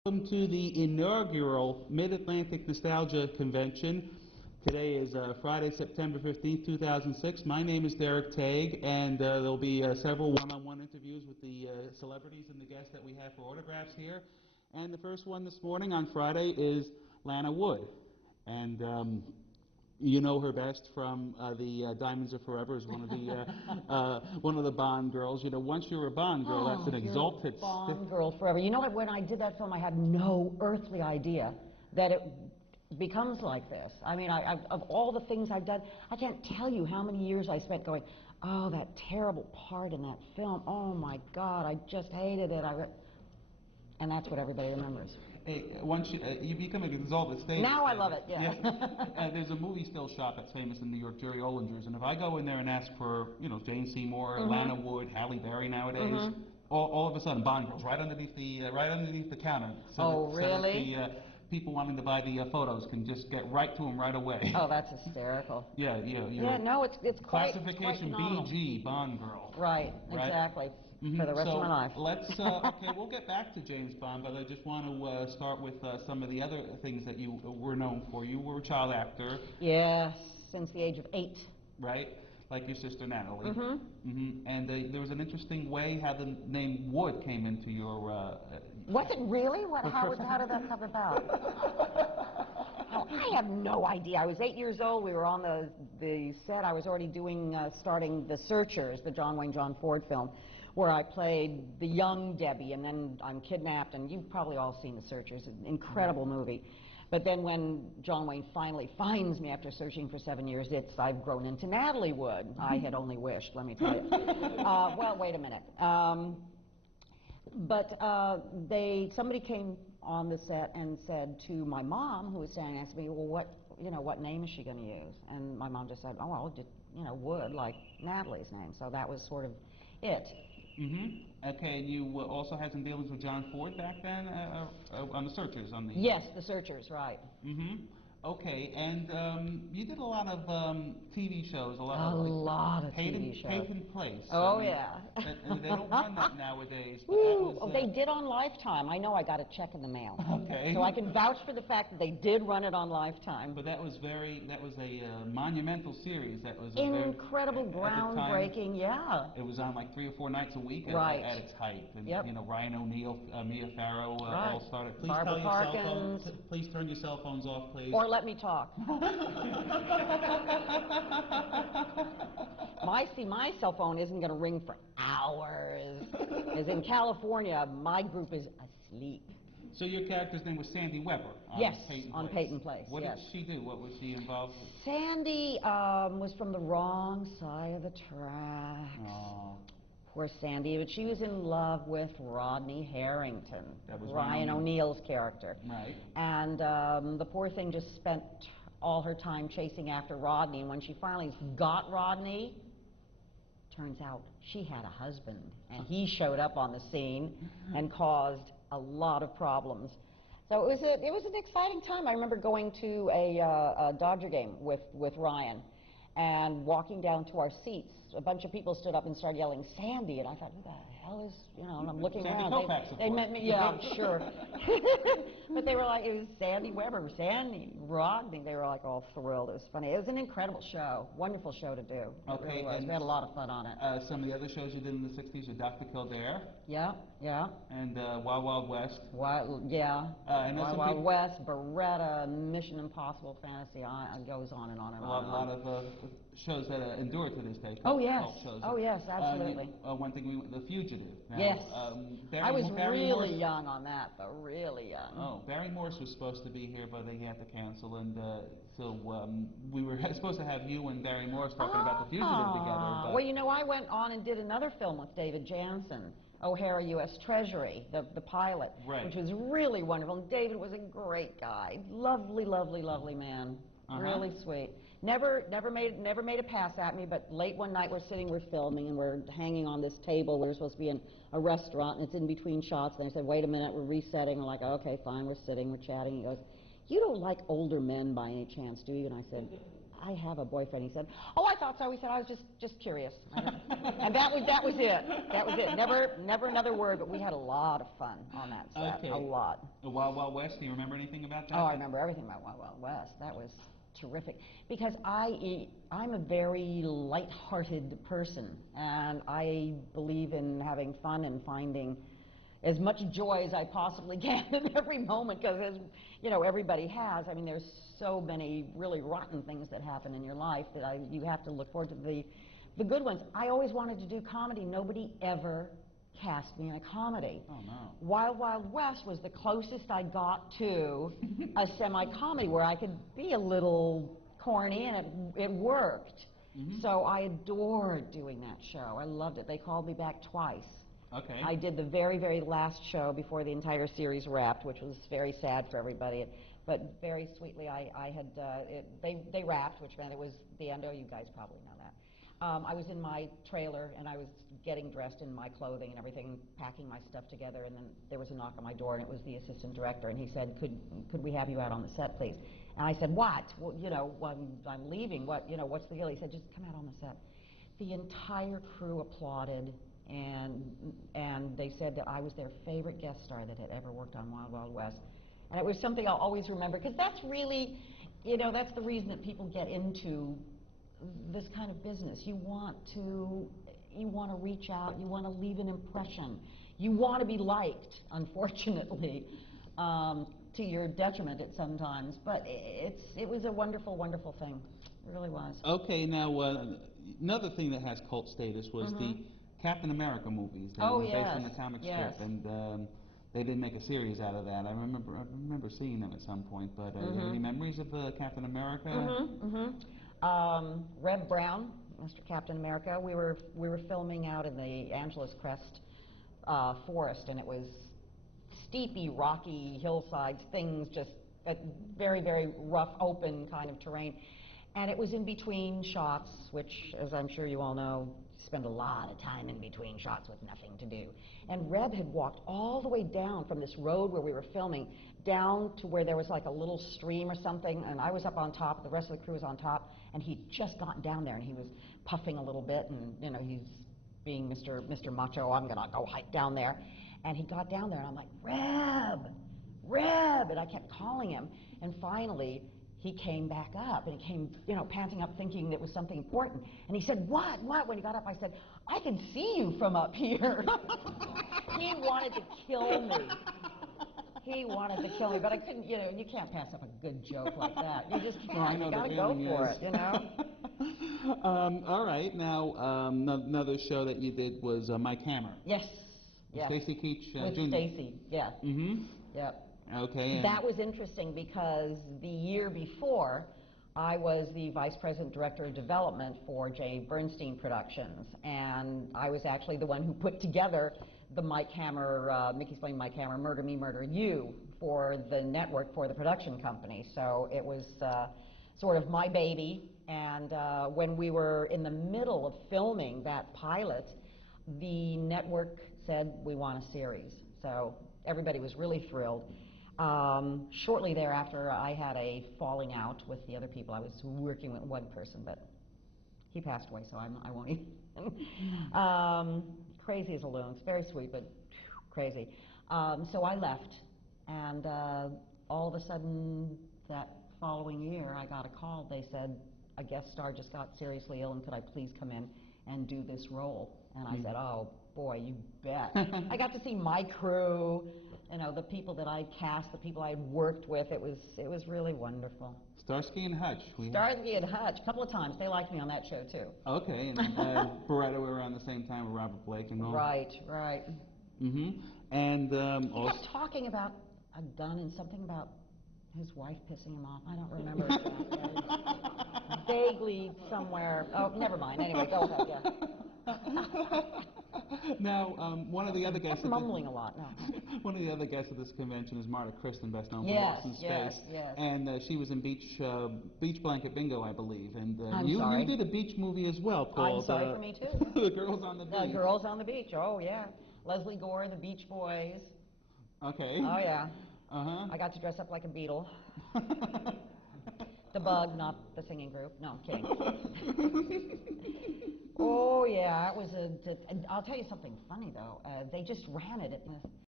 Welcome to the inaugural Mid-Atlantic Nostalgia Convention. Today is Friday, September 15th, 2006. My name is Derek Tague, and there'll be several one-on-one interviews with the celebrities and the guests that we have for autographs here. And the first one this morning on Friday is Lana Wood. And you know her best from the Diamonds Are Forever as one of the Bond girls. You know, once you're a Bond girl, that's an exalted Bond girl forever. You know that when I did that film, I had no earthly idea that it becomes like this. I mean, of all the things I've done, I can't tell you how many years I spent going, oh, that terrible part in that film. Oh my God, I just hated it. And that's what everybody remembers. Once you become an exalted stage. Now I love it, yeah. There's a movie still shop that's famous in New York, Jerry Ollinger's, and if I go in there and ask for, you know, Jane Seymour, Lana Wood, Halle Berry nowadays, all of a sudden Bond girls right underneath the counter. So Really? So that the people wanting to buy the photos can just get right to them right away. Oh, that's hysterical. Yeah. Yeah, no, it's quite classification BG, Bond girl. Right, exactly. For the rest of my life. Let's, okay, we'll get back to James Bond, but I just want to start with some of the other things that you were known for. You were a child actor. Yes, since the age of 8. Right, like your sister Natalie. And there was an interesting way how the name Wood came into your... Was it really? How did that come about? Oh, I have no idea. I was 8 years old. We were on the set. I was already starting The Searchers, the John Wayne, John Ford film, where I played the young Debbie, and then I'm kidnapped, and you've probably all seen The Searchers, an incredible movie. But then when John Wayne finally finds me after searching for 7 years, I've grown into Natalie Wood. I had only wished, let me tell you. Well, wait a minute. Somebody came on the set and said to my mom, who was standing next to me, well, what name is she going to use? And my mom just said, oh, well, Wood, like Natalie's name. So that was sort of it. Okay, and you also had some dealings with John Ford back then on The Searchers? Yes, The Searchers, right. Okay, and you did a lot of TV shows, a lot of TV shows. Peyton Place. Oh, yeah. And they don't run that nowadays. But they did on Lifetime. I know I got a check in the mail. Okay. So I can vouch for the fact that they did run it on Lifetime. But that was a monumental series. That was incredible, groundbreaking, yeah. It was on like 3 or 4 nights a week at its height. And, you know, Ryan O'Neal, Mia Farrow all started. Please Barbara Parkins. Please turn your cell phones off, please. Or let me talk. My cell phone isn't going to ring for hours. As in California, my group is asleep. So your character's name was Sandy Weber on Peyton Place. Peyton Place. What did she do? What was she involved with? Sandy was from the wrong side of the tracks. Oh. Poor Sandy, but she was in love with Rodney Harrington, that was Ryan O'Neal's character. Right. And the poor thing just spent all her time chasing after Rodney, and when she finally got Rodney, turns out she had a husband, and he showed up on the scene and caused a lot of problems. So it was an exciting time. I remember going to a Dodger game with Ryan, and walking down to our seats, a bunch of people stood up and started yelling, Sandy, and I thought, who the hell is, you know, and I'm looking around. They meant me, yeah, sure. But they were like, it was Sandy Weber, Sandy, Rodney. They were like all thrilled. It was funny. It was an incredible show, wonderful show to do. It really was. We had a lot of fun on it. Some of the other shows you did in the 60s were Dr. Kildare. Yeah. And Wild Wild West. Wild Wild West, Beretta, Mission Impossible, Fantasy, it goes on and on and on. A lot of shows that endure to this day. Oh, yes. Oh, yes, absolutely. One thing, The Fugitive. Now, yes. I was really young on that, though, really young. Oh, Barry Morse was supposed to be here, but he had to cancel, and so we were supposed to have you and Barry Morse talking about The Fugitive together. But well, you know, I went on and did another film with David Jansen, O'Hara U.S. Treasury, the pilot, which was really wonderful. And David was a great guy, lovely, lovely, lovely man. Really sweet. Never made a pass at me, but late one night we're filming, and we're hanging on this table. We're supposed to be in a restaurant, and it's in between shots. And I said, wait a minute, we're resetting. We're like, okay, fine, we're sitting, we're chatting. He goes, you don't like older men by any chance, do you? And I said, I have a boyfriend. He said, oh, I thought so. He said, I was just curious. And that was it. That was it. Never another word, but we had a lot of fun on that set. Okay. A lot. Wild Wild West, do you remember anything about that? Oh, I remember everything about Wild Wild West. That was terrific. Because I'm a very light-hearted person, and I believe in having fun and finding as much joy as I possibly can in every moment, because as you know, everybody has. I mean, there's so many really rotten things that happen in your life that you have to look forward to the good ones. I always wanted to do comedy. Nobody ever cast me in a comedy. Oh, no. Wild Wild West was the closest I got to a semi-comedy where I could be a little corny, and it worked. Mm-hmm. So I adored doing that show. I loved it. They called me back twice. Okay. I did the very, very last show before the entire series wrapped, which was very sad for everybody. But very sweetly, they wrapped, which meant it was the end. Oh, you guys probably know that. I was in my trailer, and I was getting dressed in my clothing and everything, packing my stuff together, and then there was a knock on my door, and it was the assistant director, and he said, could we have you out on the set, please? And I said, what? Well, you know, I'm leaving. What, you know, what's the deal? He said, just come out on the set. The entire crew applauded, and they said that I was their favorite guest star that had ever worked on Wild Wild West. And it was something I'll always remember, because that's really, you know, that's the reason that people get into this kind of business. You want to reach out, you want to leave an impression, you want to be liked, unfortunately, to your detriment at sometimes, but it was a wonderful, wonderful thing. It really was. Okay, now another thing that has cult status was the Captain America movies. They were based on the comic strip, and they did make a series out of that. I remember seeing them at some point, but are there any memories of Captain America? Reb Brown, Mr. Captain America, we were filming out in the Angeles Crest forest, and it was steepy, rocky hillsides, things just very, very rough, open kind of terrain. And it was in between shots, which, as I'm sure you all know, spend a lot of time in between shots with nothing to do. And Reb had walked all the way down from this road where we were filming down to where there was like a little stream or something, and I was up on top, the rest of the crew was on top, and he'd just gotten down there, and he was puffing a little bit, and you know, he's being Mr. Macho, I'm gonna go hike down there. And he got down there, and I'm like, Reb, and I kept calling him, and finally he came back up, and he came, you know, panting up, thinking it was something important. And he said, what? When he got up, I said, I can see you from up here. He wanted to kill me. He wanted to kill me, but I couldn't, you know, you can't pass up a good joke like that. You just can't. You gotta go for it, you know? All right, now another show that you did was Mike Hammer. Yes. Stacy Keach With Jr. Stacy, yeah. Mm-hmm. Yep. Okay. That was interesting because the year before, I was the Vice President Director of Development for Jay Bernstein Productions, and I was actually the one who put together the Mike Hammer, Mickey Spillane Mike Hammer, Murder Me, Murder You for the network, for the production company. So it was sort of my baby, and when we were in the middle of filming that pilot, the network said, we want a series. So everybody was really thrilled. Shortly thereafter, I had a falling out with the other people. I was working with one person, but he passed away, so I won't even. Crazy as a loon. It's very sweet, but crazy. So I left, and all of a sudden, that following year, I got a call. They said, a guest star just got seriously ill, and could I please come in and do this role? And I said, oh, boy, you bet. I got to see my crew, you know, the people that I'd cast, the people I'd worked with. It was really wonderful. Starsky and Hutch. Starsky and Hutch, a couple of times. They liked me on that show, too. Okay, and Beretta, we were around the same time with Robert Blake and all. Right. Mm-hmm. And he kept talking about a gun and something about his wife pissing him off. I don't remember exactly. Vaguely somewhere. Oh, never mind. Anyway, go ahead, yeah. Now, one of the other guests. I'm mumbling a lot. No. One of the other guests of this convention is Marta Kristen, best known for Yes, Lost in Space. yes. And she was in Beach Blanket Bingo, I believe. And I'm sorry. You did a beach movie as well called. I'm sorry for me too. The Girls on the Beach. The Girls on the Beach. Oh yeah. Leslie Gore, the Beach Boys. Okay. Oh yeah. Uh huh. I got to dress up like a beetle. The Bug, not the singing group. No, I'm kidding. Oh, yeah, it was and I'll tell you something funny, though. They just ran it at